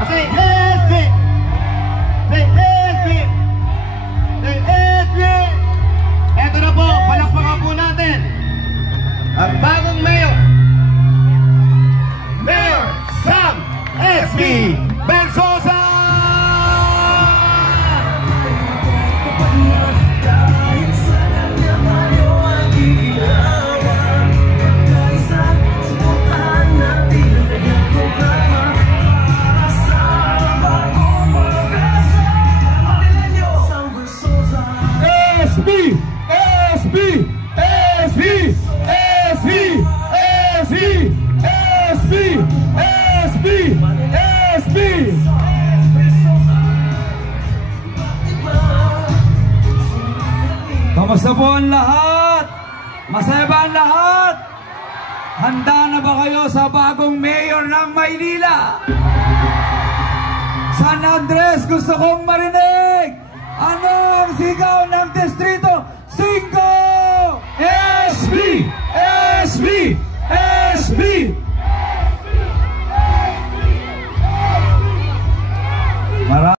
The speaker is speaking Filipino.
Say SB! Say SB! Say SB! Eto na po, palakpakan po natin ang bagong mayor, Mayor Sam SB Versosa! Kamusta po ang lahat? Masaya ba ang lahat? Handa na ba kayo sa bagong mayor ng Maynila? San Andres, gusto kong marinig! Anong sigaw